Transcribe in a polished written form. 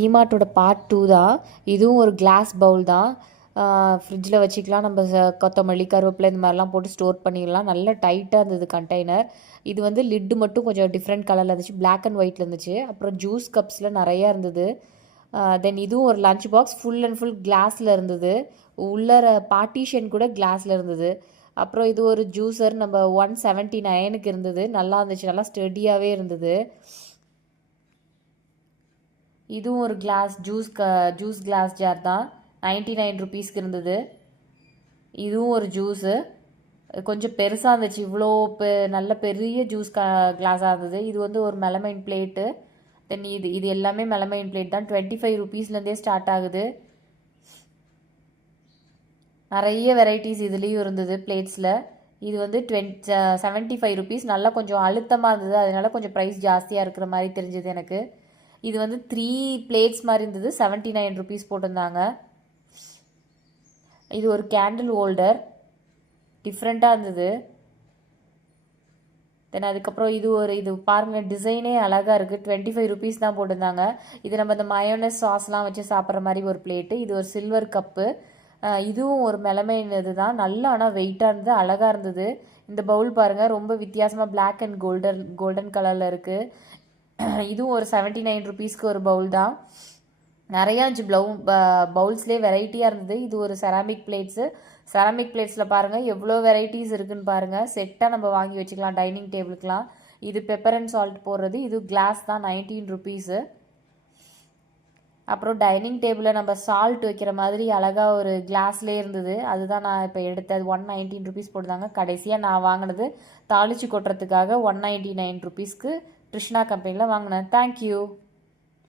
டிமார்ட்டோட part 2 தான். இதுவும் ஒரு கிளாஸ் பவுல் தான். ஃப்ரிட்ஜில் வச்சுக்கலாம். நம்ம கொத்தமல்லி கருவேப்பிலை இந்த மாதிரிலாம் போட்டு ஸ்டோர் பண்ணிடலாம். நல்ல டைட்டாக இருந்தது கண்டெய்னர். இது வந்து லிட்டு மட்டும் கொஞ்சம் டிஃப்ரெண்ட் கலரில் இருந்துச்சு, பிளாக் அண்ட் ஒயிட்டில் இருந்துச்சு. அப்புறம் ஜூஸ் கப்ஸில் நிறையா இருந்தது. தென் இதுவும் ஒரு lunch box, full and full கிளாஸில் இருந்தது. உள்ளர பார்ட்டிஷன் கூட கிளாஸில் இருந்தது. அப்புறம் இது ஒரு ஜூஸர் நம்ம 179க்கு இருந்தது. நல்லா இருந்துச்சு, நல்லா ஸ்டெடியாகவே இருந்தது. இதுவும் ஒரு கிளாஸ் ஜூஸ் கிளாஸ் ஜார் தான். 99 ருபீஸ்க்கு இருந்தது. இதுவும் ஒரு ஜூஸு, கொஞ்சம் பெருசாக இருந்துச்சு. இவ்வளோ நல்ல பெரிய ஜூஸ் கிளாஸாக இருந்தது. இது வந்து ஒரு மெலமைன் பிளேட்டு. தென் இது எல்லாமே மெலமைன் பிளேட் தான். 25 ருபீஸ்லேருந்தே ஸ்டார்ட் ஆகுது. நிறைய வெரைட்டிஸ் இதுலேயும் இருந்தது பிளேட்ஸில். இது வந்து 75 ருபீஸ். நல்லா கொஞ்சம் அழுத்தமாக இருந்தது, அதனால கொஞ்சம் ப்ரைஸ் ஜாஸ்தியாக இருக்கிற மாதிரி தெரிஞ்சது எனக்கு. இது வந்து 3 பிளேட்ஸ் மாதிரி இருந்தது. 79 ருபீஸ் போட்டிருந்தாங்க. இது ஒரு கேண்டில் ஹோல்டர், டிஃப்ரெண்ட்டாக இருந்தது. தென் அதுக்கப்புறம் இது பாருங்கள், டிசைனே அழகாக இருக்குது. 25 ருபீஸ் தான் போட்டிருந்தாங்க. இது நம்ம இந்த மயோனஸ் சாஸ்லாம் வச்சு சாப்பிட்ற மாதிரி ஒரு பிளேட்டு. இது ஒரு சில்வர் கப்பு. இதுவும் ஒரு மெலமைன் இது தான். நல்லா ஆனால் வெயிட்டாக இருந்தது, அழகாக இருந்தது. இந்த பவுல் பாருங்கள், ரொம்ப வித்தியாசமாக பிளாக் அண்ட் கோல்டன் கலரில் இருக்குது. இதுவும் ஒரு 79 ருபீஸ்க்கு ஒரு பவுல் தான். நிறையா இருந்துச்சு. பவுல்ஸ்லேயே வெரைட்டியாக இருந்தது. இது ஒரு செராமிக் பிளேட்ஸு. செராமிக் பிளேட்ஸில் பாருங்கள் எவ்வளோ வெரைட்டிஸ் இருக்குதுன்னு பாருங்கள். செட்டாக நம்ம வாங்கி வச்சுக்கலாம் டைனிங் டேபிளுக்கெலாம். இது பெப்பர் அண்ட் சால்ட் போடுறது. இது கிளாஸ் தான், 19 ருபீஸு. அப்புறம் டைனிங் டேபிளில் நம்ம சால்ட் வைக்கிற மாதிரி அழகாக ஒரு கிளாஸ்லேயே இருந்தது. அதுதான் நான் இப்போ எடுத்தது. 119 ருபீஸ் போட்டுதாங்க. கடைசியாக நான் வாங்கினது தாளித்து கொட்டுறதுக்காக 199 ருபீஸ்க்கு கிருஷ்ணா கம்பெனியில் வாங்கினேன். தேங்க்யூ.